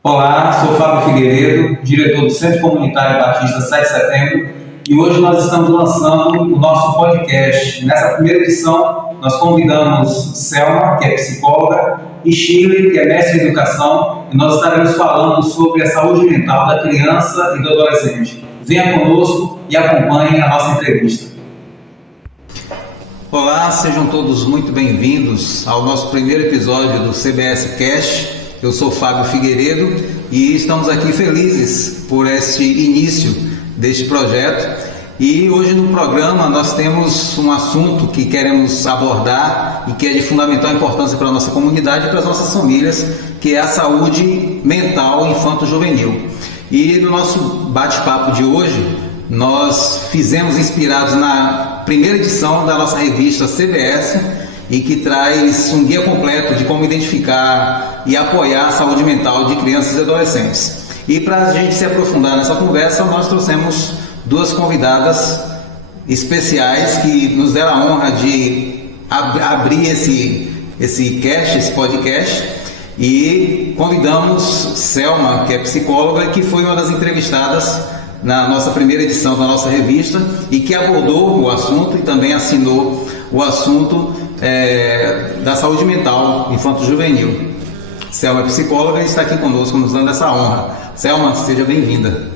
Olá, sou Fábio Figueiredo, diretor do Centro Comunitário Batista 7 de Setembro, e hoje nós estamos lançando o nosso podcast. Nessa primeira edição, nós convidamos Selma, que é psicóloga, e Shirley, que é mestre em educação, e nós estaremos falando sobre a saúde mental da criança e do adolescente. Venha conosco e acompanhe a nossa entrevista. Olá, sejam todos muito bem-vindos ao nosso primeiro episódio do CBS Cast. Eu sou Fábio Figueiredo e estamos aqui felizes por este início deste projeto. E hoje no programa nós temos um assunto que queremos abordar e que é de fundamental importância para a nossa comunidade e para as nossas famílias, que é a saúde mental infanto-juvenil. E no nosso bate-papo de hoje, nós fizemos inspirados na primeira edição da nossa revista CBS, e que traz um guia completo de como identificar e apoiar a saúde mental de crianças e adolescentes. E para a gente se aprofundar nessa conversa, nós trouxemos duas convidadas especiais que nos deram a honra de abrir esse podcast, e convidamos Selma, que é psicóloga e que foi uma das entrevistadas na nossa primeira edição da nossa revista e que abordou o assunto e também assinou o assunto da saúde mental infanto-juvenil. Selma é psicóloga e está aqui conosco nos dando essa honra. Selma, seja bem-vinda.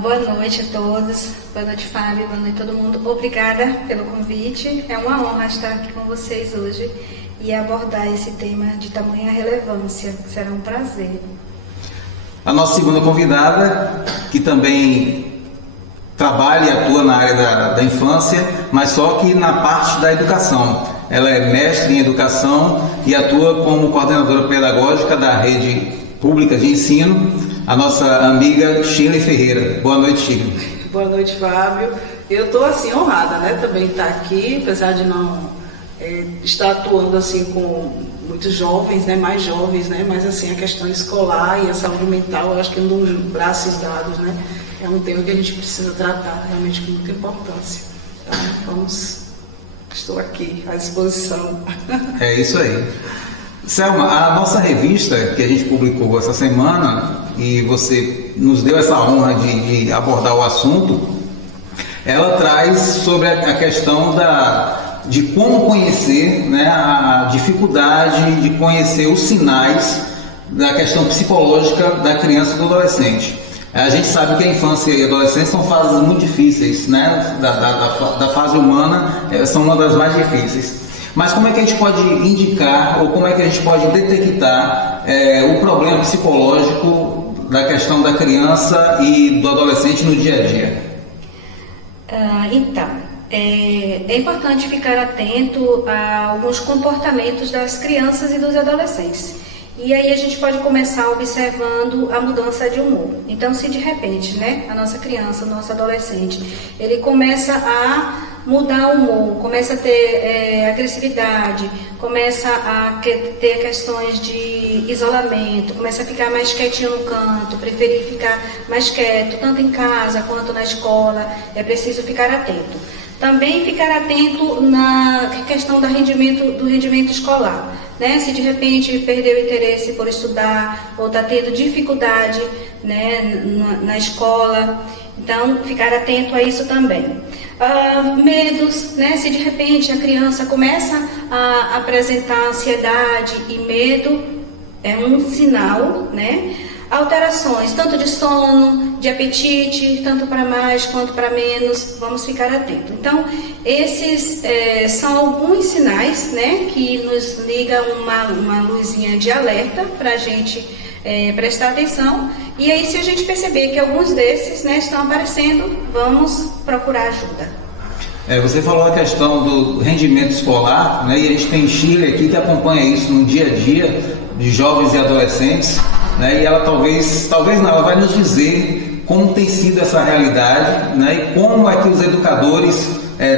Boa noite a todos, boa noite Fábio, boa noite a todo mundo. Obrigada pelo convite, é uma honra estar aqui com vocês hoje e abordar esse tema de tamanha relevância, será um prazer. A nossa segunda convidada, que também trabalha e atua na área da infância, mas só que na parte da educação. Ela é mestre em educação e atua como coordenadora pedagógica da rede pública de ensino, a nossa amiga Shirley Ferreira. Boa noite, Shirley. Boa noite, Fábio. Eu estou assim honrada, né, também estar aqui, apesar de não estar atuando assim com muitos jovens, né, mais jovens, né, mas assim a questão escolar e a saúde mental, eu acho que é um dos braços dados, né. É um tema que a gente precisa tratar realmente com muita importância. Então, estou aqui à disposição. É isso aí. Selma, a nossa revista que a gente publicou essa semana, e você nos deu essa honra de abordar o assunto, ela traz sobre a questão de como conhecer, né, a dificuldade de conhecer os sinais da questão psicológica da criança e do adolescente. A gente sabe que a infância e a adolescência são fases muito difíceis, né? Da fase humana, são uma das mais difíceis. Mas como é que a gente pode indicar, ou como é que a gente pode detectar o problema psicológico da questão da criança e do adolescente no dia a dia? É importante ficar atento a alguns comportamentos das crianças e dos adolescentes. E aí a gente pode começar observando a mudança de humor. Então, se de repente, né, a nossa criança, o nosso adolescente, ele começa a mudar o humor, começa a ter agressividade, começa a ter questões de isolamento, começa a ficar mais quietinho no canto, preferir ficar mais quieto, tanto em casa quanto na escola, é preciso ficar atento. Também ficar atento na questão do rendimento escolar. Né? Se de repente perdeu o interesse por estudar ou está tendo dificuldade, né, na escola, então ficar atento a isso também. Medos, né? Se de repente a criança começa a apresentar ansiedade e medo, é um sinal, né? Alterações, tanto de sono, de apetite, tanto para mais quanto para menos, vamos ficar atentos. Então, esses são alguns sinais, né, que nos ligam uma luzinha de alerta para a gente prestar atenção. E aí, se a gente perceber que alguns desses, né, estão aparecendo, vamos procurar ajuda. Você falou a questão do rendimento escolar, né, e a gente tem Shirley aqui que acompanha isso no dia a dia de jovens e adolescentes, né, e ela talvez não, ela vai nos dizer como tem sido essa realidade, né, e como é que os educadores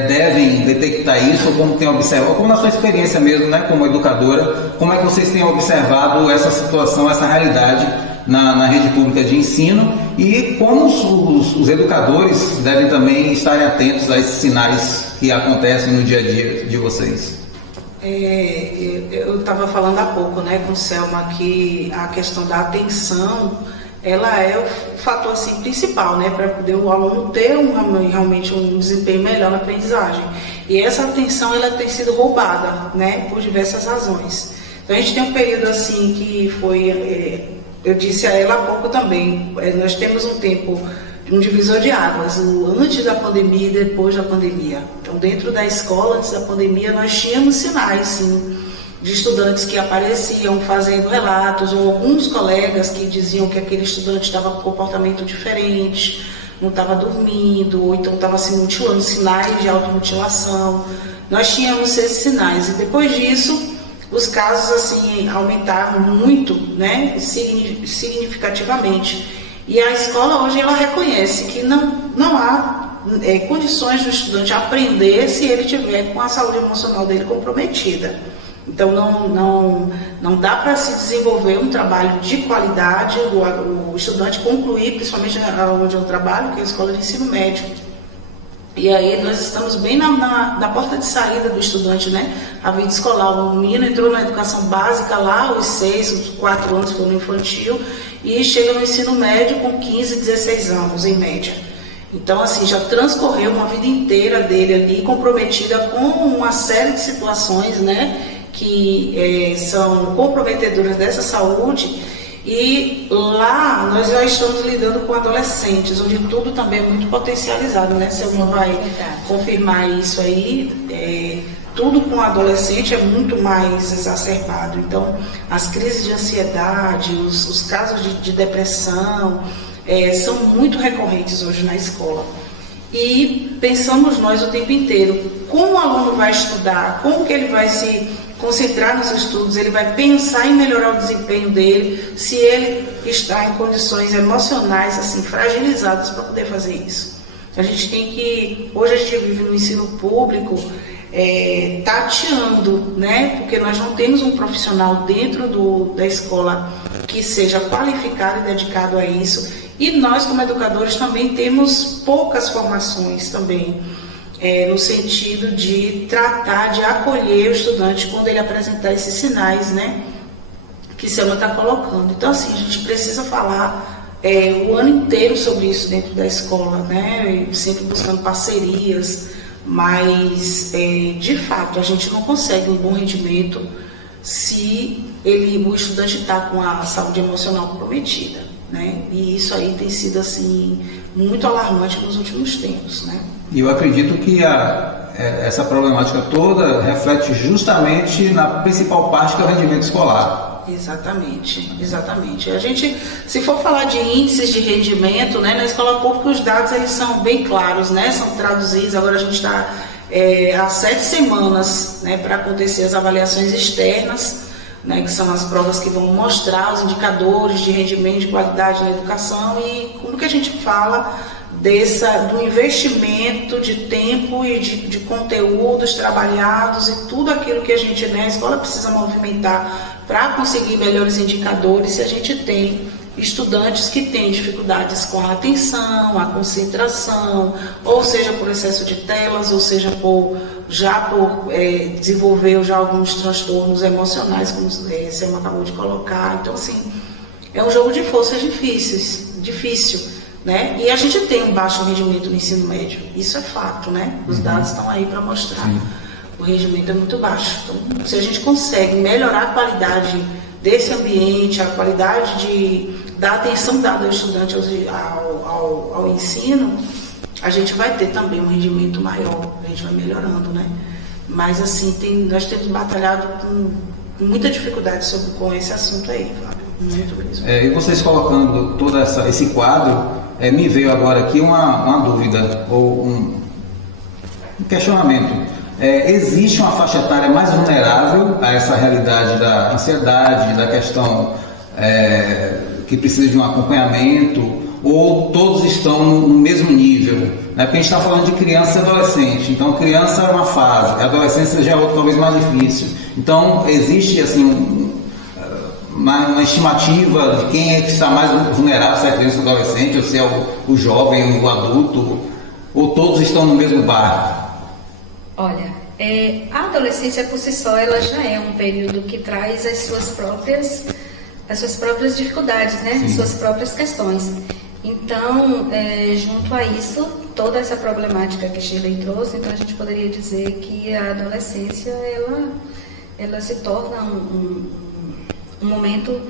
devem detectar isso, ou como tem observado, como na sua experiência mesmo, né, como educadora, como é que vocês têm observado essa situação, essa realidade na rede pública de ensino, e como os educadores devem também estarem atentos a esses sinais que acontecem no dia a dia de vocês. Eu estava falando há pouco, né, com o Selma, que a questão da atenção, ela é o fator assim, principal, né, para poder o aluno ter realmente um desempenho melhor na aprendizagem. E essa atenção, ela tem sido roubada, né, por diversas razões. Então a gente tem um período assim que foi, eu disse a ela há pouco também, nós temos um tempo, um divisor de águas, antes da pandemia e depois da pandemia. Então, dentro da escola, antes da pandemia, nós tínhamos sinais, sim, de estudantes que apareciam fazendo relatos, ou alguns colegas que diziam que aquele estudante estava com comportamento diferente, não estava dormindo, ou então estava se mutilando, sinais de automutilação. Nós tínhamos esses sinais, e depois disso, os casos assim aumentaram muito, né, significativamente. E a escola hoje ela reconhece que não há condições do estudante aprender se ele tiver com a saúde emocional dele comprometida. Então não dá para se desenvolver um trabalho de qualidade, o estudante concluir, principalmente onde eu trabalho, que é a escola de ensino médio. E aí nós estamos bem na porta de saída do estudante, né? A vida escolar, o menino entrou na educação básica lá, os 6, os 4 anos foi no infantil, e chega no ensino médio com 15, 16 anos, em média. Então, assim, já transcorreu uma vida inteira dele ali, comprometida com uma série de situações, né? Que são comprometedoras dessa saúde. E lá nós já estamos lidando com adolescentes, onde tudo também é muito potencializado, né? Selma vai confirmar isso aí. Tudo com adolescente é muito mais exacerbado. Então, as crises de ansiedade, os casos de depressão são muito recorrentes hoje na escola. E pensamos nós o tempo inteiro, como o aluno vai estudar, como que ele vai se concentrar nos estudos, ele vai pensar em melhorar o desempenho dele, se ele está em condições emocionais assim fragilizadas para poder fazer isso. A gente tem que, hoje a gente vive no ensino público tateando, né? Porque nós não temos um profissional dentro da escola que seja qualificado e dedicado a isso, e nós como educadores também temos poucas formações também, no sentido de tratar, de acolher o estudante quando ele apresentar esses sinais, né, que Selma está colocando. Então, assim, a gente precisa falar o ano inteiro sobre isso dentro da escola, né, sempre buscando parcerias, mas, de fato, a gente não consegue um bom rendimento se o estudante está com a saúde emocional comprometida, né, e isso aí tem sido, assim, muito alarmante nos últimos tempos, né. E eu acredito que essa problemática toda reflete justamente na principal parte que é o rendimento escolar. Exatamente. A gente, se for falar de índices de rendimento, né, na escola pública os dados eles são bem claros, né, são traduzidos. Agora a gente está há 7 semanas, né, para acontecer as avaliações externas, né, que são as provas que vão mostrar os indicadores de rendimento, de qualidade na educação, e como que a gente fala do investimento de tempo e de conteúdos trabalhados e tudo aquilo que a gente, né, a escola precisa movimentar para conseguir melhores indicadores, se a gente tem estudantes que têm dificuldades com a atenção, a concentração, ou seja por excesso de telas, ou seja por desenvolver já alguns transtornos emocionais, como a Selma acabou de colocar. Então, assim, é um jogo de forças difícil. Né? E a gente tem um baixo rendimento no ensino médio, isso é fato, né? Os dados estão aí para mostrar. Sim. O rendimento é muito baixo. Então, se a gente consegue melhorar a qualidade desse ambiente, a qualidade da atenção dada ao estudante ao ensino, a gente vai ter também um rendimento maior, a gente vai melhorando, né? Mas assim, nós temos batalhado com muita dificuldade com esse assunto aí, Fábio. Muito mesmo. E vocês colocando todo esse quadro, me veio agora aqui uma dúvida ou um questionamento. Existe uma faixa etária mais vulnerável a essa realidade da ansiedade, da questão que precisa de um acompanhamento, ou todos estão no mesmo nível? Né? Porque a gente está falando de criança e adolescente, então criança é uma fase, a adolescência já é outra, talvez mais difícil. Então existe assim uma estimativa de quem é que está mais vulnerável, se é a criança ou adolescente, ou se é o jovem, o adulto, ou todos estão no mesmo barco? Olha, A adolescência por si só, ela já é um período que traz as suas próprias dificuldades, né? As suas próprias questões. Então, junto a isso, toda essa problemática que Shirley trouxe, então a gente poderia dizer que a adolescência, ela se torna um momento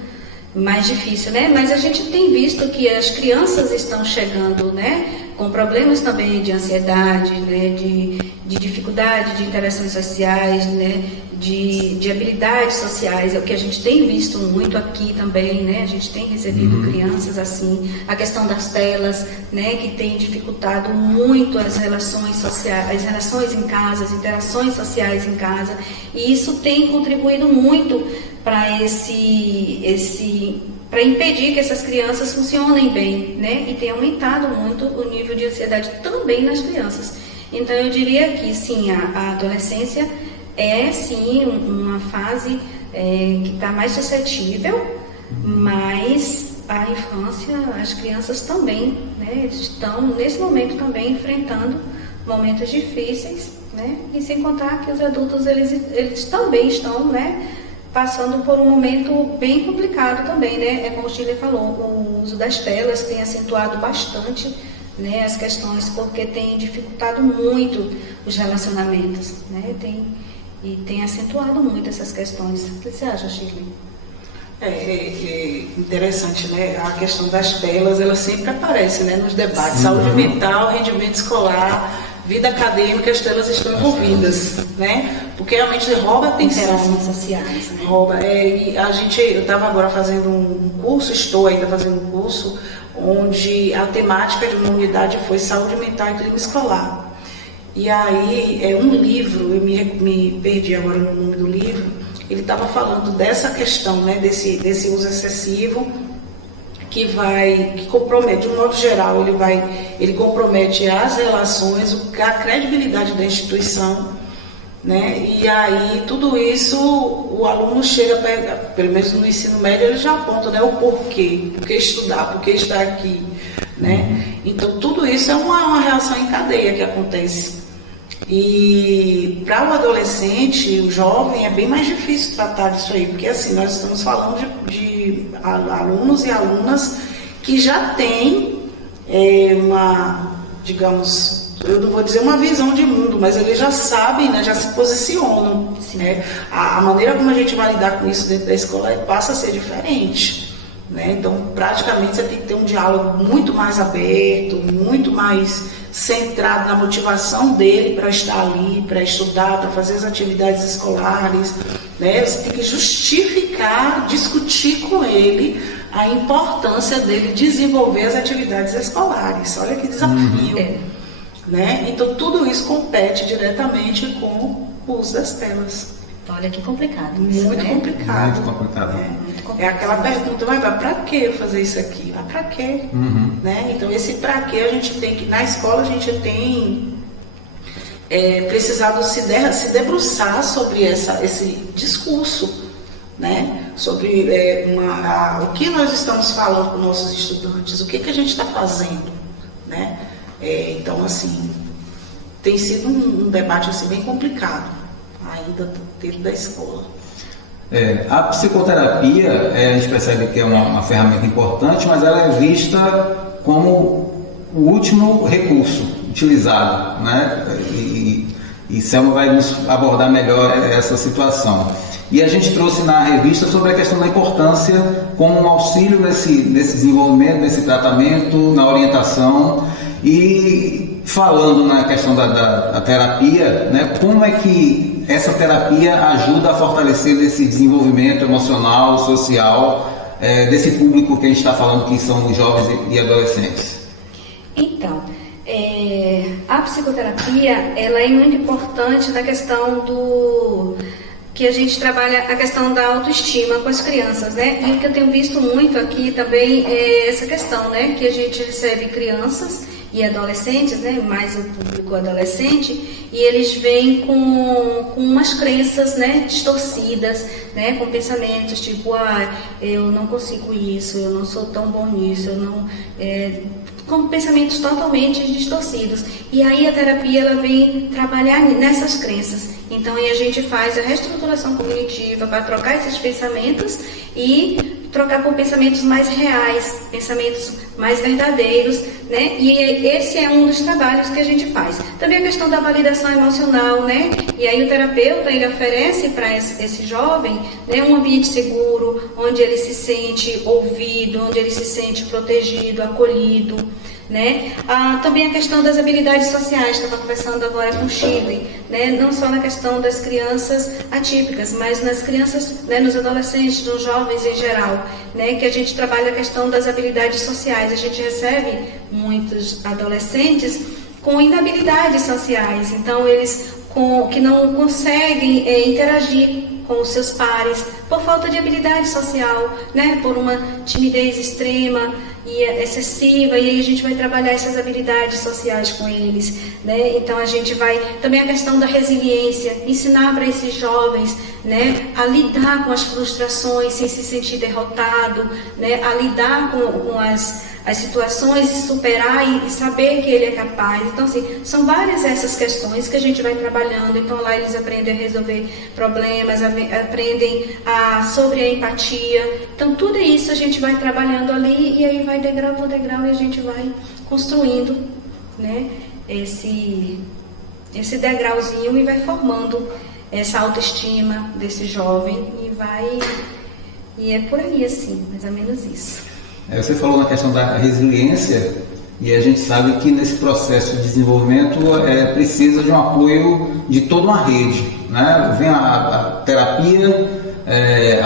mais difícil, né? Mas a gente tem visto que as crianças estão chegando, né, com problemas também de ansiedade, né, de dificuldade de interações sociais, né, de habilidades sociais, é o que a gente tem visto muito aqui também, né? A gente tem recebido crianças assim, a questão das telas, né, que tem dificultado muito as relações sociais, as relações em casa, as interações sociais em casa, e isso tem contribuído muito para para impedir que essas crianças funcionem bem, né? E tem aumentado muito o nível de ansiedade também nas crianças. Então eu diria que sim, a adolescência é sim uma fase que está mais suscetível, mas a infância, as crianças também, né, estão nesse momento também enfrentando momentos difíceis, né? E sem contar que os adultos eles também estão, né, passando por um momento bem complicado também, né? É como o Shirley falou, o uso das telas tem acentuado bastante, né, as questões, porque tem dificultado muito os relacionamentos, né? Tem acentuado muito essas questões. O que você acha, Shirley? É interessante, né? A questão das telas, ela sempre aparece, né, nos debates. Saúde mental, rendimento escolar, vida acadêmica, as telas estão envolvidas, né? Porque realmente rouba a atenção. Interações sociais, né? Rouba. Eu estava agora fazendo um curso, estou ainda fazendo um curso, onde a temática de uma unidade foi saúde mental e clima escolar. E aí, um livro, eu me perdi agora no nome do livro, ele estava falando dessa questão, né, desse uso excessivo, que compromete, de um modo geral, ele compromete as relações, a credibilidade da instituição, né? E aí tudo isso o aluno chega a pegar, pelo menos no ensino médio ele já aponta, né, o porquê, por que estudar, por que estar aqui, né? Então tudo isso é uma reação em cadeia que acontece. E para o adolescente, o jovem, é bem mais difícil tratar disso aí, porque assim, nós estamos falando de alunos e alunas que já têm digamos, eu não vou dizer uma visão de mundo, mas eles já sabem, né, já se posicionam, né? A maneira como a gente vai lidar com isso dentro da escola passa a ser diferente, né? Então, praticamente, você tem que ter um diálogo muito mais aberto, muito mais centrado na motivação dele para estar ali, para estudar, para fazer as atividades escolares, né? Você tem que justificar, discutir com ele a importância dele desenvolver as atividades escolares. Olha que desafio, né? Então, tudo isso compete diretamente com o uso das telas. Olha que complicado. Muito complicado. Muito complicado. É aquela pergunta, mas para que fazer isso aqui? Mas para quê? Né? Então, esse para que a gente tem que, na escola, a gente tem precisado se debruçar sobre esse discurso, né? Sobre o que nós estamos falando com nossos estudantes, o que a gente está fazendo, né? Então, assim, tem sido um debate assim, bem complicado ainda dentro da escola. A psicoterapia, a gente percebe que é uma ferramenta importante, mas ela é vista como o último recurso utilizado, né? E Selma vai nos abordar melhor essa situação. E a gente trouxe na revista sobre a questão da importância como um auxílio nesse desenvolvimento, nesse tratamento, na orientação. E falando na questão da terapia, né, como é que essa terapia ajuda a fortalecer esse desenvolvimento emocional, social, desse público que a gente está falando, que são os jovens e adolescentes? Então, a psicoterapia, ela é muito importante na questão que a gente trabalha a questão da autoestima com as crianças, né? E o que eu tenho visto muito aqui também é essa questão, né? Que a gente recebe crianças e adolescentes, né, mais o público adolescente, e eles vêm com umas crenças, né, distorcidas, né, com pensamentos tipo, eu não consigo isso, eu não sou tão bom nisso, eu não... com pensamentos totalmente distorcidos. E aí a terapia ela vem trabalhar nessas crenças. Então aí a gente faz a reestruturação cognitiva para trocar esses pensamentos e trocar por pensamentos mais reais, pensamentos mais verdadeiros, né? E esse é um dos trabalhos que a gente faz. Também a questão da validação emocional, né? E aí o terapeuta, ele oferece para esse jovem, né, um ambiente seguro, onde ele se sente ouvido, onde ele se sente protegido, acolhido, né? Também a questão das habilidades sociais, estava conversando agora com o Chile, né? Não só na questão das crianças atípicas, mas nas crianças, né, nos adolescentes, nos jovens em geral, né? Que a gente trabalha a questão das habilidades sociais. A gente recebe muitos adolescentes com inabilidades sociais, então eles que não conseguem interagir com os seus pares por falta de habilidade social, né? Por uma timidez extrema e excessiva, e aí a gente vai trabalhar essas habilidades sociais com eles, né? Então a gente vai também a questão da resiliência, ensinar para esses jovens, né, a lidar com as frustrações sem se sentir derrotado, né, a lidar com as situações e superar e saber que ele é capaz. Então, assim, são várias essas questões que a gente vai trabalhando. Então, lá eles aprendem a resolver problemas, aprendem sobre a empatia. Então, tudo isso a gente vai trabalhando ali e aí vai degrau por degrau e a gente vai construindo, né, esse degrauzinho e vai formando essa autoestima desse jovem e é por aí, assim, mais ou menos isso. Você falou na questão da resiliência e a gente sabe que nesse processo de desenvolvimento precisa de um apoio de toda uma rede, né? Vem a terapia,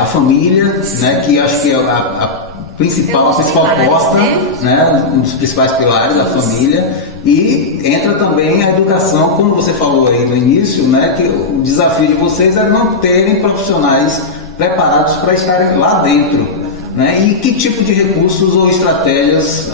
a família, né? Que acho que é a principal aposta, né? Um dos principais pilares da família. E entra também a educação, como você falou aí no início, né? Que o desafio de vocês é não terem profissionais preparados para estarem lá dentro. Né? E que tipo de recursos ou estratégias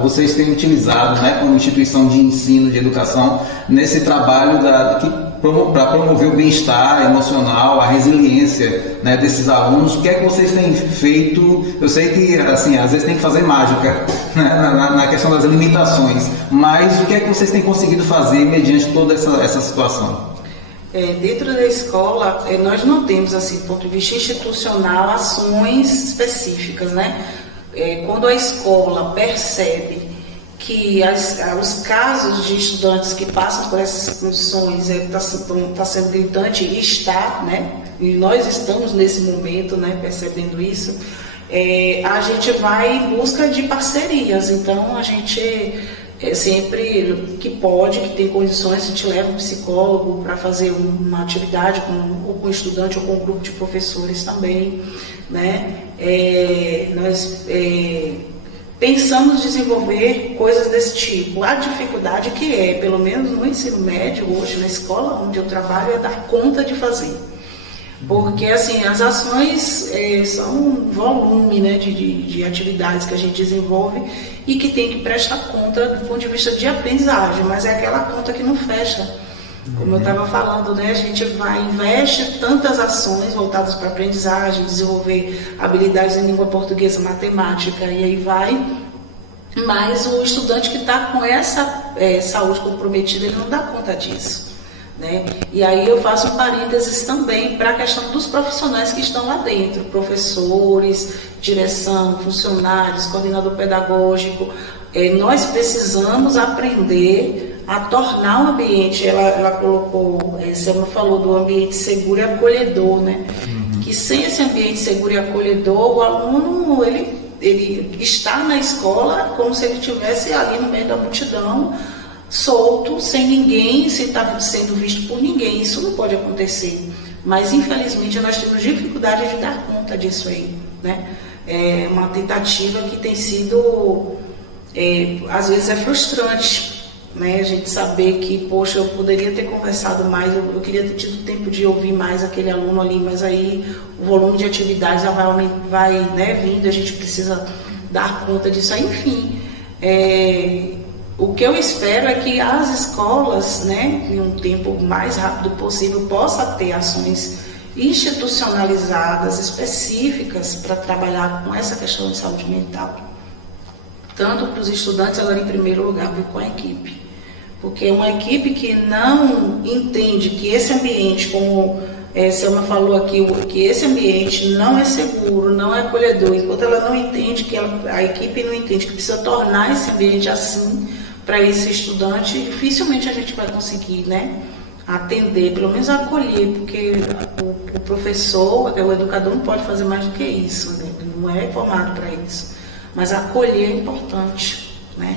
vocês têm utilizado, né, como instituição de ensino, de educação, nesse trabalho para promover o bem-estar emocional, a resiliência, né, desses alunos? O que é que vocês têm feito? Eu sei que assim, às vezes tem que fazer mágica, né, na questão das limitações, mas o que é que vocês têm conseguido fazer mediante toda essa situação? Dentro da escola, nós não temos, assim, do ponto de vista institucional, ações específicas, né? Quando a escola percebe que os casos de estudantes que passam por essas condições está sendo gritante e está, né? E nós estamos nesse momento, né, percebendo isso, a gente vai em busca de parcerias. Então, a gente... sempre que pode, que tem condições, a gente leva um psicólogo para fazer uma atividade ou com o estudante ou com um grupo de professores também, né? Nós pensamos desenvolver coisas desse tipo. A dificuldade que pelo menos no ensino médio, hoje na escola onde eu trabalho, é dar conta de fazer. Porque, assim, as ações são um volume, né, de atividades que a gente desenvolve e que tem que prestar conta do ponto de vista de aprendizagem, mas é aquela conta que não fecha. Como eu estava falando, né, a gente investe tantas ações voltadas para aprendizagem, desenvolver habilidades em língua portuguesa, matemática, e aí vai, mas o estudante que está com essa saúde comprometida, ele não dá conta disso. Né? E aí eu faço um parênteses também para a questão dos profissionais que estão lá dentro, professores, direção, funcionários, coordenador pedagógico. Nós precisamos aprender a tornar o ambiente, ela colocou, Selma falou do ambiente seguro e acolhedor, né? Que sem esse ambiente seguro e acolhedor, o aluno, ele está na escola como se ele estivesse ali no meio da multidão, solto, sem ninguém, sem estar sendo visto por ninguém. Isso não pode acontecer. Mas, infelizmente, nós temos dificuldade de dar conta disso aí, né? É uma tentativa que tem sido, às vezes é frustrante, né? A gente saber que, poxa, eu poderia ter conversado mais, eu queria ter tido tempo de ouvir mais aquele aluno ali, mas aí o volume de atividades vai, né, vindo, a gente precisa dar conta disso aí, enfim. O que eu espero é que as escolas, né, em um tempo mais rápido possível, possam ter ações institucionalizadas, específicas para trabalhar com essa questão de saúde mental. Tanto para os estudantes, agora em primeiro lugar, com a equipe. Porque uma equipe que não entende que esse ambiente, como Selma falou aqui, que esse ambiente não é seguro, não é acolhedor, enquanto ela não entende, que a equipe não entende que precisa tornar esse ambiente assim para esse estudante, dificilmente a gente vai conseguir, né, atender, pelo menos acolher, porque o professor, o educador não pode fazer mais do que isso, né? Ele não é formado para isso. Mas acolher é importante, né?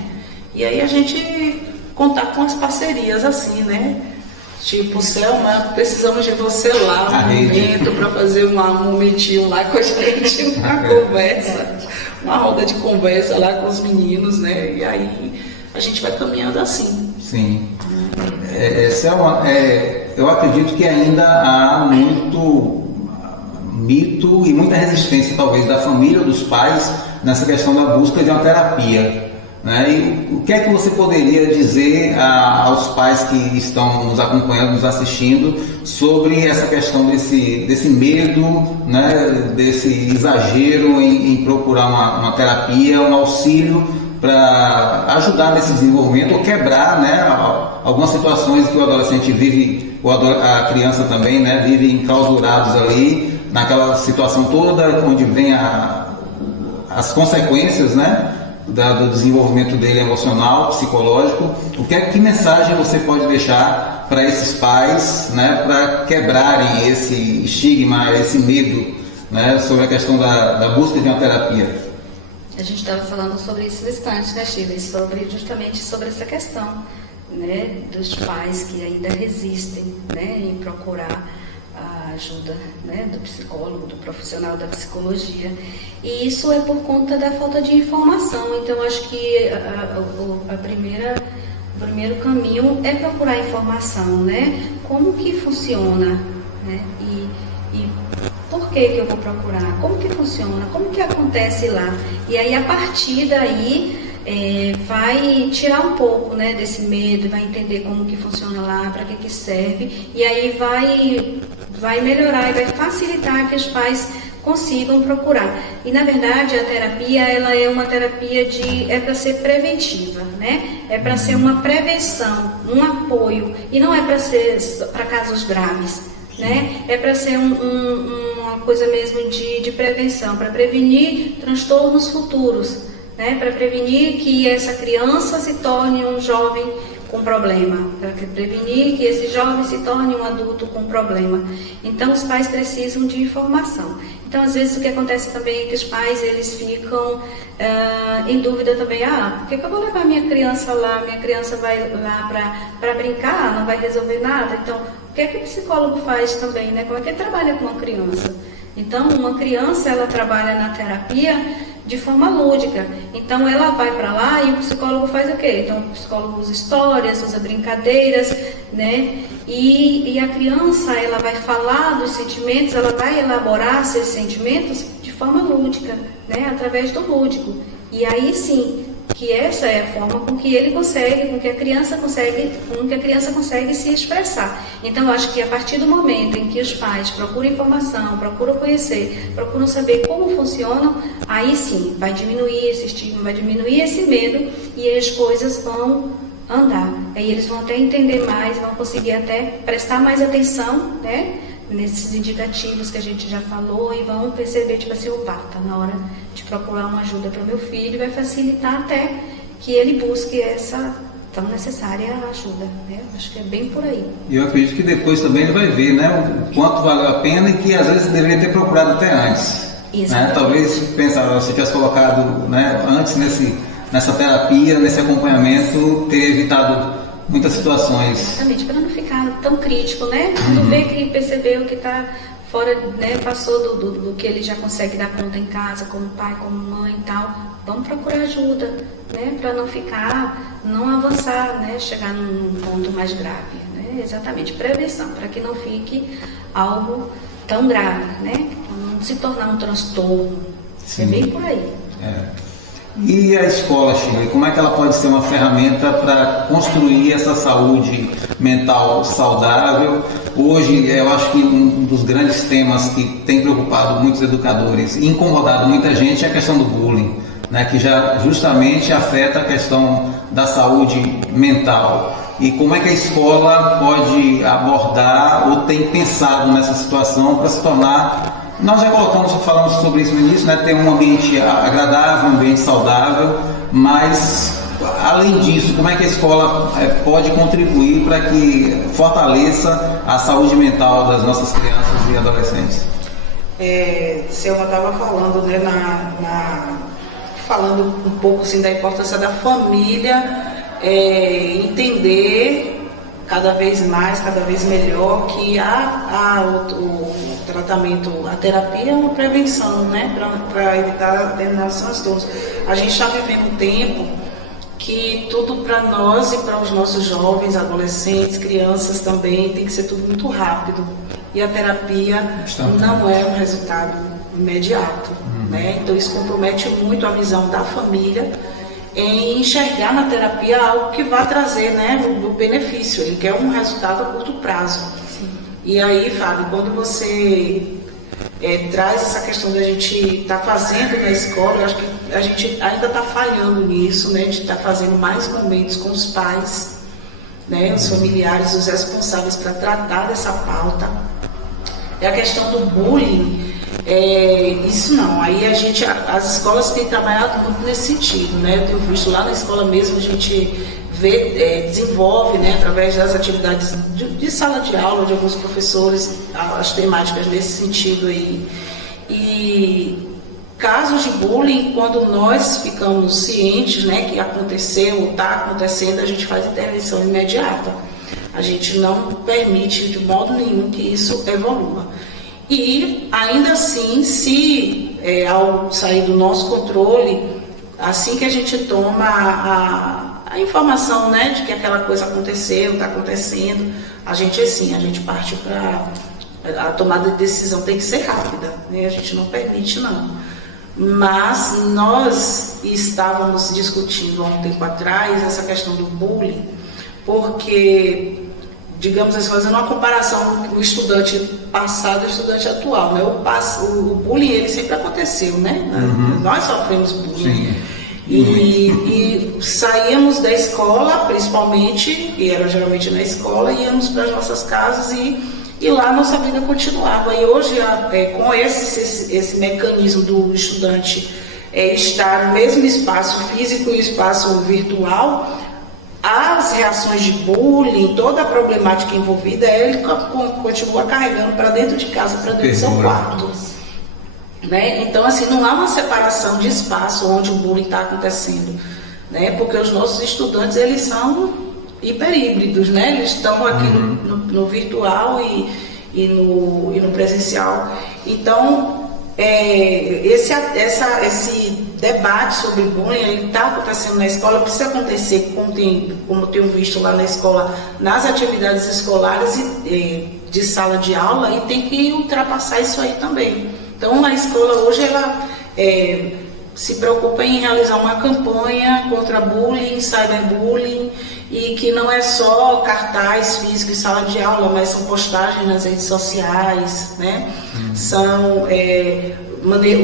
E aí a gente contar com as parcerias assim, né? Tipo, Selma, precisamos de você lá no momento para fazer um momentinho lá com a gente, uma conversa, uma roda de conversa lá com os meninos, né? E aí a gente vai caminhando assim. Sim. Selma, eu acredito que ainda há muito mito e muita resistência, talvez, da família ou dos pais nessa questão da busca de uma terapia, né? E o que é que você poderia dizer aos pais que estão nos acompanhando, nos assistindo, sobre essa questão desse medo, né? Desse exagero em procurar uma terapia, um auxílio para ajudar nesse desenvolvimento ou quebrar, né, algumas situações que o adolescente vive, a criança também, né, vive enclausurados ali, naquela situação toda onde vem as consequências, né, do desenvolvimento dele emocional, psicológico. Que mensagem você pode deixar para esses pais, né, para quebrarem esse estigma, esse medo, né, sobre a questão da busca de uma terapia? A gente estava falando sobre isso bastante, né, Shirley? Justamente sobre essa questão, né, dos pais que ainda resistem, né, em procurar a ajuda, né, do psicólogo, do profissional da psicologia. E isso é por conta da falta de informação. Então, acho que o primeiro caminho é procurar informação, né? Como que funciona, né? E por que eu vou procurar? Como que funciona? Como que acontece lá? E aí, a partir daí, vai tirar um pouco, né, desse medo, vai entender como que funciona lá, para que serve, e aí vai melhorar e vai facilitar que os pais consigam procurar. E, na verdade, a terapia, ela é uma terapia para ser preventiva, né? É para ser uma prevenção, um apoio, e não é para ser para casos graves, né? É para ser uma coisa mesmo de prevenção, para prevenir transtornos futuros, né? Para prevenir que essa criança se torne um jovem com problema, para prevenir que esse jovem se torne um adulto com problema. Então, os pais precisam de informação. Então, às vezes, o que acontece também é que os pais, eles ficam em dúvida também. Por que eu vou levar minha criança lá? Minha criança vai lá para brincar, não vai resolver nada. Então, o que o psicólogo faz também, né? Como é que ele trabalha com uma criança? Então, uma criança, ela trabalha na terapia de forma lúdica. Então, ela vai para lá e o psicólogo faz o quê? Então, o psicólogo usa histórias, usa brincadeiras, né? E a criança, ela vai falar dos sentimentos, ela vai elaborar seus sentimentos de forma lúdica, né? Através do lúdico. E aí sim, que essa é a forma com que ele consegue, com que a criança consegue se expressar. Então, eu acho que a partir do momento em que os pais procuram informação, procuram conhecer, procuram saber como funcionam, aí sim, vai diminuir esse estigma, vai diminuir esse medo e as coisas vão andar. Aí eles vão até entender mais, vão conseguir até prestar mais atenção, né, nesses indicativos que a gente já falou, e vão perceber, tipo assim, opa, tá na hora de procurar uma ajuda para o meu filho, vai facilitar até que ele busque essa tão necessária ajuda, né? Acho que é bem por aí. E eu acredito que depois também ele vai ver, né, o quanto valeu a pena e que às vezes deveria ter procurado até antes. Né? Talvez pensar, se tivesse colocado, né, antes nessa terapia, nesse acompanhamento, ter evitado muitas situações. Exatamente, para não ficar tão crítico, né? Quando vê que percebeu que está fora, né, passou do que ele já consegue dar conta em casa, como pai, como mãe e tal, vamos procurar ajuda, né? Para não avançar, né? Chegar num ponto mais grave, né? Exatamente, prevenção, para que não fique algo tão grave, né? Não se tornar um transtorno. Sim. É bem por aí. E a escola, Shirley, como é que ela pode ser uma ferramenta para construir essa saúde mental saudável? Hoje, eu acho que um dos grandes temas que tem preocupado muitos educadores e incomodado muita gente é a questão do bullying, né, que já justamente afeta a questão da saúde mental. E como é que a escola pode abordar ou tem pensado nessa situação para se tornar... Nós já falamos sobre isso no início, né? Ter um ambiente agradável, um ambiente saudável, mas além disso, como é que a escola pode contribuir para que fortaleça a saúde mental das nossas crianças e adolescentes? Selma estava falando, né, falando um pouco assim, da importância da família entender cada vez mais, cada vez melhor que o tratamento, a terapia é uma prevenção, né, para evitar determinados transtornos. A gente está vivendo um tempo que tudo para nós e para os nossos jovens, adolescentes, crianças também, tem que ser tudo muito rápido. E a terapia não é um resultado imediato, né? Então isso compromete muito a visão da família em enxergar na terapia algo que vai trazer, né, o benefício. Ele quer um resultado a curto prazo. Sim. E aí, Fábio, quando você traz essa questão da gente estar fazendo na escola, eu acho que a gente ainda está falhando nisso, né, de estar fazendo mais momentos com os pais, né, os familiares, os responsáveis para tratar dessa pauta. É a questão do bullying. Isso não, aí as escolas têm trabalhado muito nesse sentido, né? Eu tenho visto lá na escola mesmo, a gente desenvolve, né, através das atividades de sala de aula de alguns professores, as temáticas nesse sentido aí. E casos de bullying, quando nós ficamos cientes, né, que aconteceu ou está acontecendo, a gente faz intervenção imediata. A gente não permite de modo nenhum que isso evolua. E ainda assim, se ao sair do nosso controle, assim que a gente toma a informação, né, de que aquela coisa aconteceu, está acontecendo, a gente parte para a tomada de decisão, tem que ser rápida, né? A gente não permite não. Mas nós estávamos discutindo há um tempo atrás essa questão do bullying, porque, digamos assim, fazendo uma comparação com o estudante passado e o estudante atual, né? O bullying, ele sempre aconteceu, né? Nós sofremos bullying. Sim. E saíamos da escola, principalmente, e era geralmente na escola, íamos para as nossas casas e lá nossa vida continuava. E hoje, com esse mecanismo do estudante estar no mesmo espaço físico e espaço virtual, as reações de bullying, toda a problemática envolvida, ele continua carregando para dentro de casa, para dentro do seu quarto. Né? Então, assim, não há uma separação de espaço onde o bullying está acontecendo, né? Porque os nossos estudantes, eles são hiperíbridos, né? Eles estão aqui no virtual e no presencial. Então, esse debate sobre bullying, ele está acontecendo na escola, precisa acontecer, como eu tenho visto lá na escola, nas atividades escolares de sala de aula, e tem que ultrapassar isso aí também. Então, a escola hoje, ela se preocupa em realizar uma campanha contra bullying, cyberbullying, e que não é só cartaz físico em sala de aula, mas são postagens nas redes sociais, né? São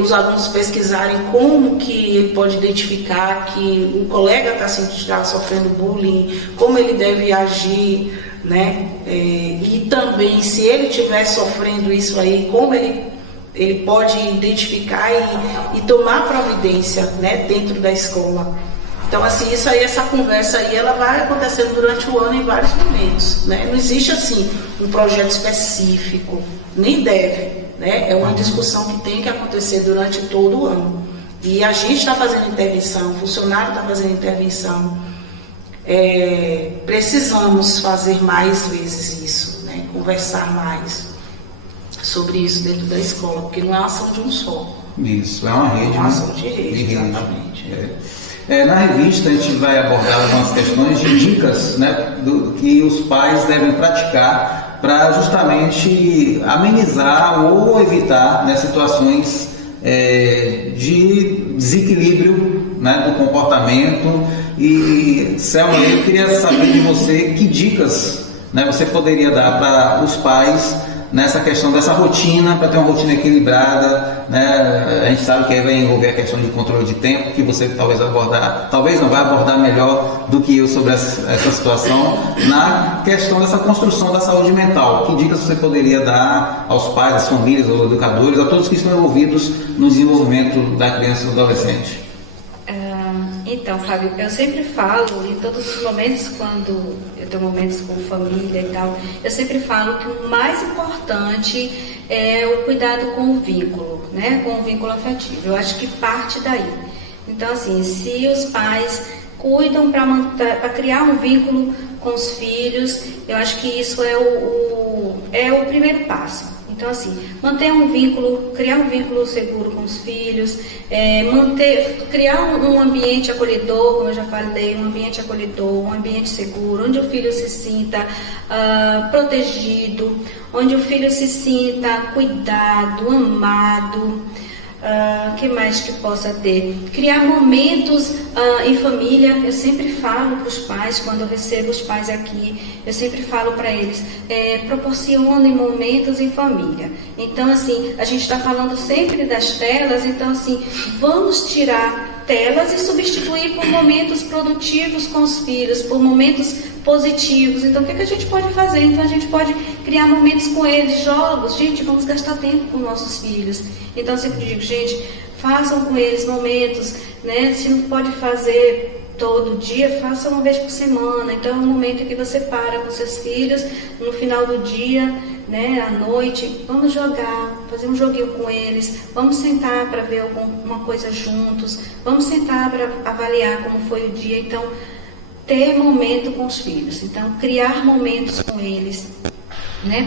os alunos pesquisarem como que ele pode identificar que um colega está sofrendo bullying, como ele deve agir, né? E também, se ele estiver sofrendo isso aí, como ele pode identificar e tomar providência, né, dentro da escola. Então, assim, essa conversa aí, ela vai acontecendo durante o ano em vários momentos, né? Não existe, assim, um projeto específico, nem deve, né? É uma discussão que tem que acontecer durante todo o ano. E a gente está fazendo intervenção, o funcionário está fazendo intervenção. Precisamos fazer mais vezes isso, né? Conversar mais sobre isso dentro da escola, porque não é uma ação de um só. Isso, é uma rede. É uma ação de rede, exatamente. Na revista a gente vai abordar algumas questões de dicas, né, que os pais devem praticar para justamente amenizar ou evitar, né, situações de desequilíbrio né, do comportamento. E, Selma, eu queria saber de você que dicas, né, você poderia dar para os pais nessa questão dessa rotina, para ter uma rotina equilibrada, né? A gente sabe que aí vai envolver a questão de controle de tempo, que você talvez não vai abordar melhor do que eu sobre essa situação, na questão dessa construção da saúde mental. Que dicas você poderia dar aos pais, às famílias, aos educadores, a todos que estão envolvidos no desenvolvimento da criança e do adolescente? Então, Fábio, eu sempre falo, em todos os momentos, quando eu tenho momentos com família e tal, eu sempre falo que o mais importante é o cuidado com o vínculo, né? Com o vínculo afetivo. Eu acho que parte daí. Então, assim, se os pais cuidam para criar um vínculo com os filhos, eu acho que isso é o primeiro passo. Então, assim, manter um vínculo, criar um vínculo seguro com os filhos, criar um ambiente acolhedor, como eu já falei, um ambiente acolhedor, um ambiente seguro, onde o filho se sinta protegido, onde o filho se sinta cuidado, amado. Que mais que possa ter? Criar momentos em família. Eu sempre falo para os pais, quando eu recebo os pais aqui, eu sempre falo para eles, proporcionem momentos em família. Então, assim, a gente está falando sempre das telas, então, assim, vamos tirar telas e substituir por momentos produtivos com os filhos, por momentos positivos. Então, o que a gente pode fazer? Então, a gente pode criar momentos com eles, jogos. Gente, vamos gastar tempo com nossos filhos. Então, eu sempre digo, gente, façam com eles momentos, né? Se não pode fazer todo dia, faça uma vez por semana. Então, é um momento em que você para com seus filhos, no final do dia, né, à noite, vamos jogar, fazer um joguinho com eles, vamos sentar para ver alguma coisa juntos, vamos sentar para avaliar como foi o dia. Então, ter momento com os filhos, então criar momentos com eles, né,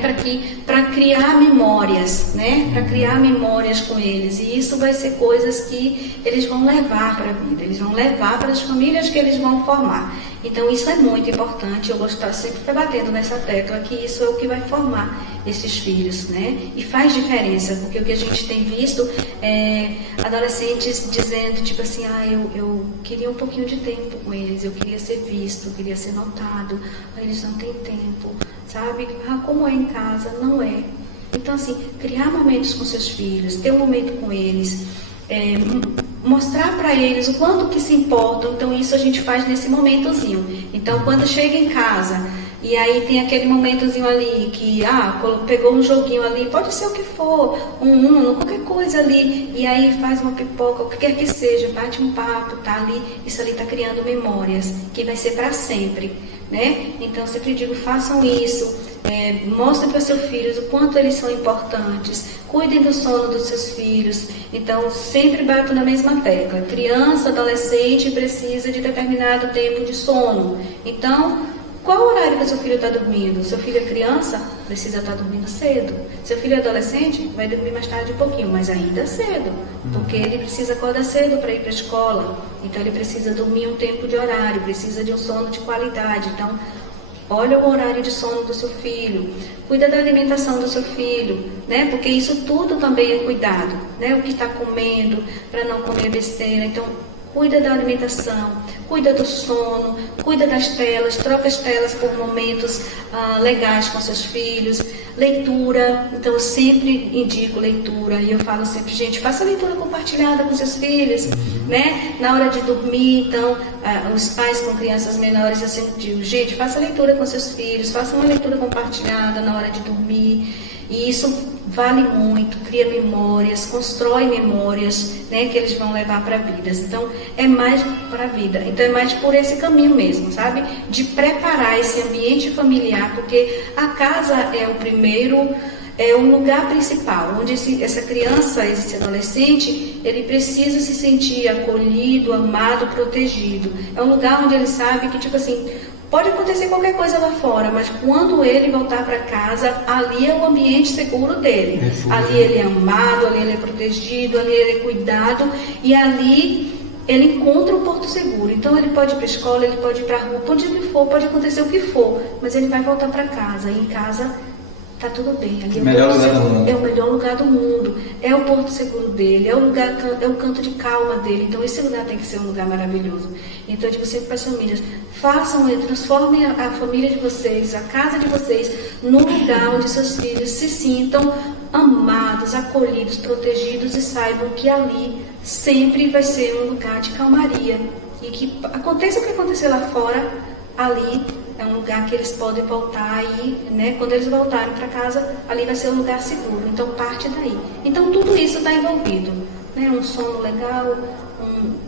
para criar memórias, né, para criar memórias com eles, e isso vai ser coisas que eles vão levar para a vida, eles vão levar para as famílias que eles vão formar. Então isso é muito importante. Eu gosto de estar sempre batendo nessa tecla, que isso é o que vai formar esses filhos, né? E faz diferença, porque o que a gente tem visto é adolescentes dizendo, tipo assim, eu queria um pouquinho de tempo com eles, eu queria ser visto, eu queria ser notado, eles não têm tempo, sabe? Como é em casa, não é. Então, assim, criar momentos com seus filhos, ter um momento com eles, mostrar para eles o quanto que se importam. Então isso a gente faz nesse momentozinho. Então quando chega em casa e aí tem aquele momentozinho ali que pegou um joguinho ali, pode ser o que for, qualquer coisa ali, e aí faz uma pipoca, o que quer que seja, bate um papo, tá ali, isso ali tá criando memórias que vai ser para sempre, né? Então eu sempre digo, façam isso. Mostrem para seus filhos o quanto eles são importantes, cuidem do sono dos seus filhos. Então sempre bato na mesma tecla, criança, adolescente precisa de determinado tempo de sono. Então, qual o horário que seu filho está dormindo? Seu filho é criança, precisa estar dormindo cedo. Seu filho é adolescente, vai dormir mais tarde um pouquinho, mas ainda cedo, porque ele precisa acordar cedo para ir para a escola. Então ele precisa dormir um tempo de horário, precisa de um sono de qualidade. Então, olha o horário de sono do seu filho, cuida da alimentação do seu filho, né? Porque isso tudo também é cuidado, né? O que está comendo, para não comer besteira. Então, cuida da alimentação, cuida do sono, cuida das telas, troca as telas por momentos legais com seus filhos. Leitura, então eu sempre indico leitura, e eu falo sempre, gente, faça leitura compartilhada com seus filhos, né? Na hora de dormir, então, os pais com crianças menores, eu sempre digo, gente, faça leitura com seus filhos, faça uma leitura compartilhada na hora de dormir, e isso vale muito, cria memórias, constrói memórias, né, que eles vão levar para a vida. Então, é mais para a vida. Então, é mais por esse caminho mesmo, sabe? De preparar esse ambiente familiar, porque a casa é o lugar principal, onde essa criança, esse adolescente, ele precisa se sentir acolhido, amado, protegido. É um lugar onde ele sabe que, tipo assim, pode acontecer qualquer coisa lá fora, mas quando ele voltar para casa, ali é o ambiente seguro dele. Ali ele é amado, ali ele é protegido, ali ele é cuidado, e ali ele encontra um porto seguro. Então ele pode ir para a escola, ele pode ir para a rua, onde ele for, pode acontecer o que for, mas ele vai voltar para casa, e em casa tá tudo bem. Ali É o melhor lugar do mundo. É o porto seguro dele, é o canto de calma dele. Então esse lugar tem que ser um lugar maravilhoso. Então eu digo sempre para as famílias, transformem a família de vocês, a casa de vocês, num lugar onde seus filhos se sintam amados, acolhidos, protegidos e saibam que ali sempre vai ser um lugar de calmaria. E que aconteça o que acontecer lá fora, ali é um lugar que eles podem voltar e, né, quando eles voltarem para casa, ali vai ser um lugar seguro. Então, parte daí. Então, tudo isso está envolvido. Né? Um sono legal,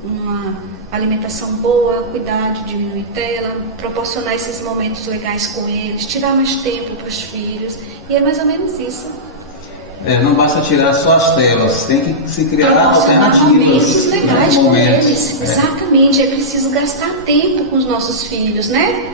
uma alimentação boa, cuidar de diminuir tela, proporcionar esses momentos legais com eles, tirar mais tempo para os filhos. E é mais ou menos isso. Não basta tirar só as telas, tem que se criar alternativas. Momentos legais com eles. Exatamente, é preciso gastar tempo com os nossos filhos, né?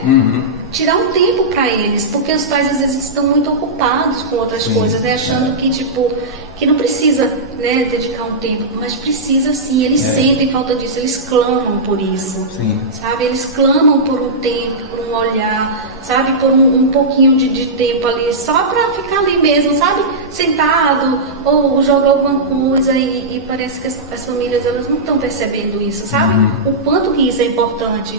Tirar um tempo para eles, porque os pais às vezes estão muito ocupados com outras coisas, né? Achando que não precisa, né, dedicar um tempo, mas precisa sim, eles sentem falta disso, eles clamam por isso, sabe? Eles clamam por um tempo, por um olhar, sabe? Por um pouquinho de tempo ali, só para ficar ali mesmo, sabe? Sentado, ou jogar alguma coisa e parece que as famílias, elas não estão percebendo isso, sabe? O quanto que isso é importante,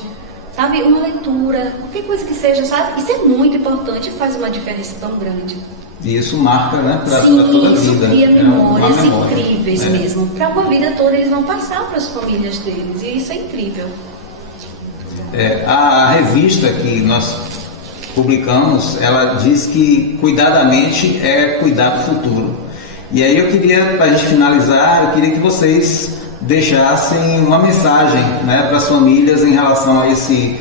sabe? Uma leitura, qualquer coisa que seja, sabe? Isso é muito importante e faz uma diferença tão grande. E isso marca, né, para toda a vida. Isso cria memórias incríveis mesmo. Para uma vida toda eles vão passar para as famílias deles. E isso é incrível. A revista que nós publicamos, ela diz que cuidar da mente é cuidar do futuro. E aí eu queria, para a gente finalizar, eu queria que vocês deixassem uma mensagem, né, para as famílias em relação a esse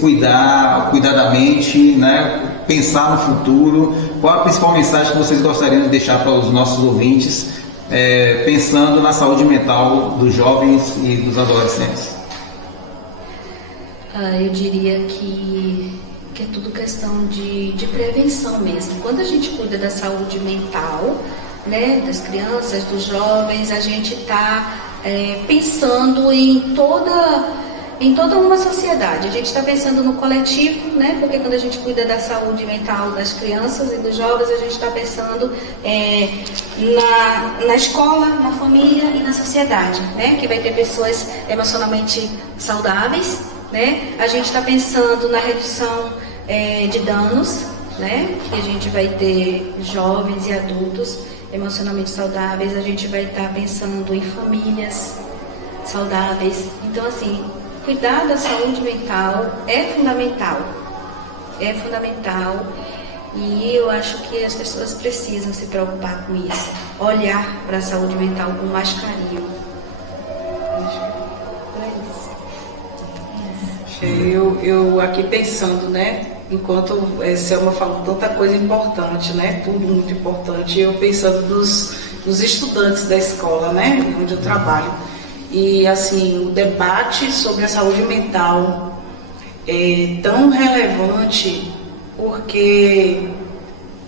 cuidar da mente, né, pensar no futuro. Qual a principal mensagem que vocês gostariam de deixar para os nossos ouvintes, pensando na saúde mental dos jovens e dos adolescentes? Eu diria que é tudo questão de prevenção mesmo. Quando a gente cuida da saúde mental, né, das crianças, dos jovens, a gente está pensando em toda uma sociedade. A gente está pensando no coletivo, né? Porque quando a gente cuida da saúde mental das crianças e dos jovens, a gente está pensando na escola, na família e na sociedade, né? Que vai ter pessoas emocionalmente saudáveis, né? A gente está pensando na redução de danos, né? Que a gente vai ter jovens e adultos emocionalmente saudáveis. A gente vai estar pensando em famílias saudáveis. Então, assim, cuidar da saúde mental é fundamental. É fundamental. E eu acho que as pessoas precisam se preocupar com isso. Olhar para a saúde mental com mais carinho. Eu aqui pensando, né? Enquanto Selma falou tanta coisa importante, né? Tudo muito importante. Eu pensando nos estudantes da escola, né? Onde eu trabalho. E assim, o debate sobre a saúde mental é tão relevante porque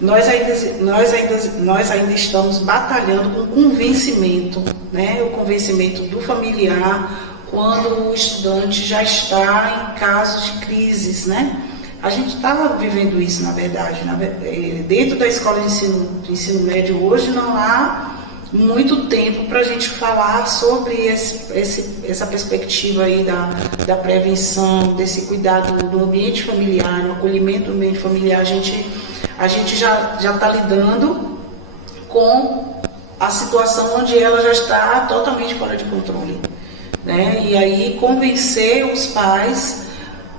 nós ainda estamos batalhando com o convencimento, né? O convencimento do familiar quando o estudante já está em casos de crises, né? A gente estava vivendo isso, na verdade. Dentro da escola de ensino médio hoje não há muito tempo para a gente falar sobre essa perspectiva aí da prevenção, desse cuidado do ambiente familiar, no acolhimento do ambiente familiar. A gente já está lidando com a situação onde ela já está totalmente fora de controle, né? E aí convencer os pais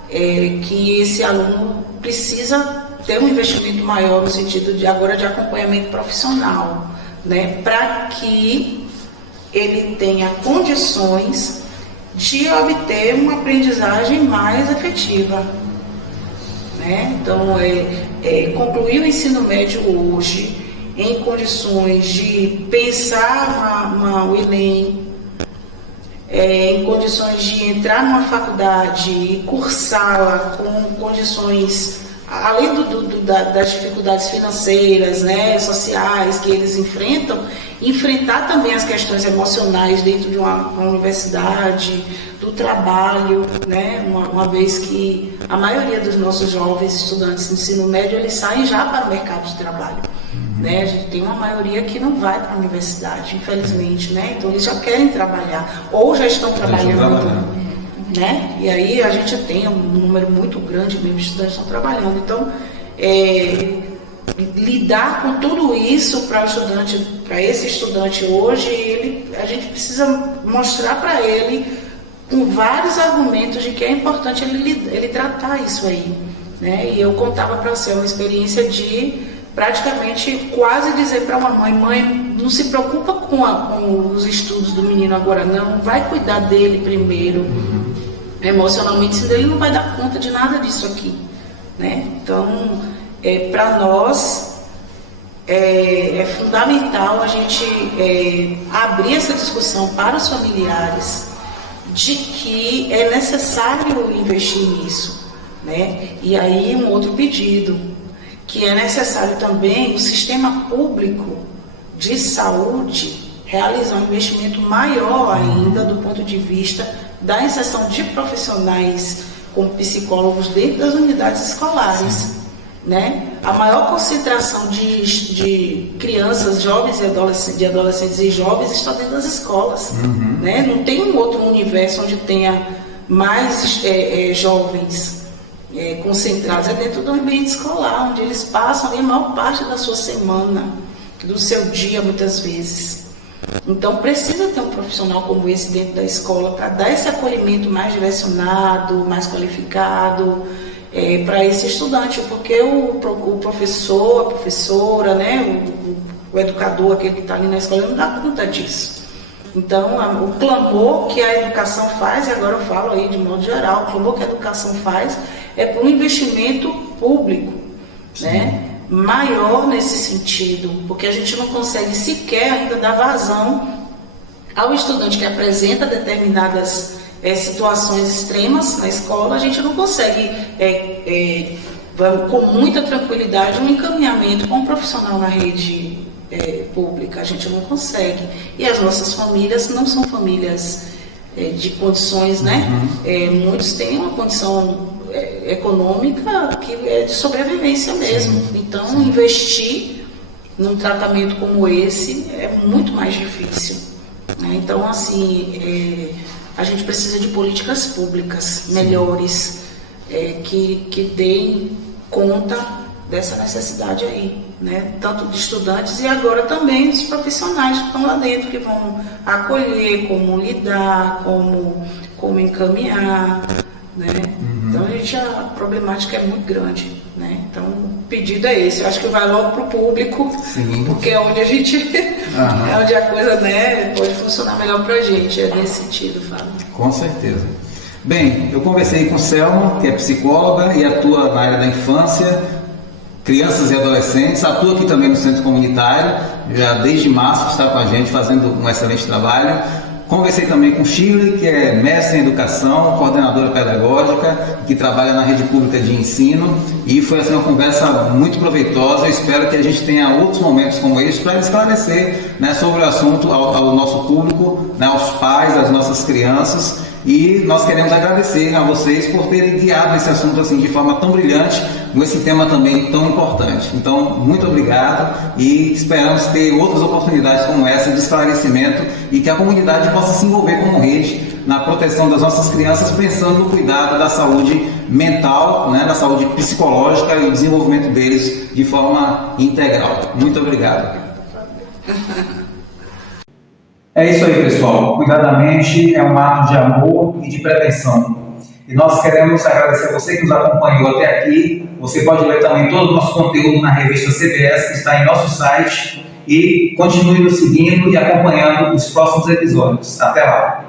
que esse aluno precisa ter um investimento maior no sentido de agora de acompanhamento profissional, né, para que ele tenha condições de obter uma aprendizagem mais efetiva, né? Então, concluir o ensino médio hoje em condições de pensar o Enem, em condições de entrar numa faculdade e cursá-la com condições, além das dificuldades financeiras, né, sociais que eles enfrentam, enfrentar também as questões emocionais dentro de uma universidade, do trabalho, né? Uma vez que a maioria dos nossos jovens estudantes de ensino médio, eles saem já para o mercado de trabalho. Né? A gente tem uma maioria que não vai para a universidade, infelizmente, né? Então eles já querem trabalhar, ou já estão trabalhando, né? E aí a gente tem um número muito grande mesmo de estudantes que estão trabalhando. Então, lidar com tudo isso para esse estudante hoje, a gente precisa mostrar para ele com vários argumentos de que é importante ele tratar isso aí, né? E eu contava para você uma experiência de praticamente quase dizer para uma mãe, não se preocupa com os estudos do menino agora não, vai cuidar dele primeiro, emocionalmente, senão ele não vai dar conta de nada disso aqui, né? Então, para nós é fundamental a gente abrir essa discussão para os familiares de que é necessário investir nisso, né? E aí um outro pedido, que é necessário também o sistema público de saúde realizar um investimento maior ainda do ponto de vista da inserção de profissionais como psicólogos dentro das unidades escolares, né? A maior concentração de crianças, jovens e adolescentes e jovens está dentro das escolas, né? Não tem um outro universo onde tenha mais jovens concentrados, dentro do ambiente escolar, onde eles passam ali a maior parte da sua semana, do seu dia, muitas vezes. Então, precisa ter um profissional como esse dentro da escola para dar esse acolhimento mais direcionado, mais qualificado para esse estudante, porque o professor, a professora, né, o educador, aquele que está ali na escola, não dá conta disso. Então, o clamor que a educação faz, e agora eu falo aí de modo geral, o clamor que a educação faz é por um investimento público, né, maior nesse sentido, porque a gente não consegue sequer ainda dar vazão ao estudante que apresenta determinadas situações extremas na escola. A gente não consegue, com muita tranquilidade, um encaminhamento com um profissional na rede pública, a gente não consegue. E as nossas famílias não são famílias de condições, né? Muitos têm uma condição econômica que é de sobrevivência mesmo. Então, investir num tratamento como esse é muito mais difícil, né? Então, assim, a gente precisa de políticas públicas melhores, que deem conta dessa necessidade aí, né? Tanto de estudantes e agora também dos profissionais que estão lá dentro, que vão acolher, como lidar, como encaminhar, né? Então a problemática é muito grande, né? Então o pedido é esse. Eu acho que vai logo para o público, porque é onde a gente é onde a coisa, né, pode funcionar melhor para a gente, nesse sentido, Fábio. Com certeza. Bem, eu conversei com Selma, que é psicóloga e atua na área da infância, crianças e adolescentes, atua aqui também no centro comunitário, já desde março está com a gente fazendo um excelente trabalho. Conversei também com Shirley, que é mestre em educação, coordenadora pedagógica, que trabalha na rede pública de ensino, e foi assim, uma conversa muito proveitosa. Eu espero que a gente tenha outros momentos como este para esclarecer, né, sobre o assunto ao nosso público, né, aos pais, às nossas crianças. E nós queremos agradecer a vocês por terem guiado esse assunto assim, de forma tão brilhante, com esse tema também tão importante. Então, muito obrigado e esperamos ter outras oportunidades como essa de esclarecimento e que a comunidade possa se envolver como rede na proteção das nossas crianças, pensando no cuidado da saúde mental, né, da saúde psicológica e o desenvolvimento deles de forma integral. Muito obrigado. É isso aí, pessoal. Cuidar da mente é um ato de amor e de prevenção. E nós queremos agradecer a você que nos acompanhou até aqui. Você pode ler também todo o nosso conteúdo na revista CBS, que está em nosso site. E continue nos seguindo e acompanhando os próximos episódios. Até lá!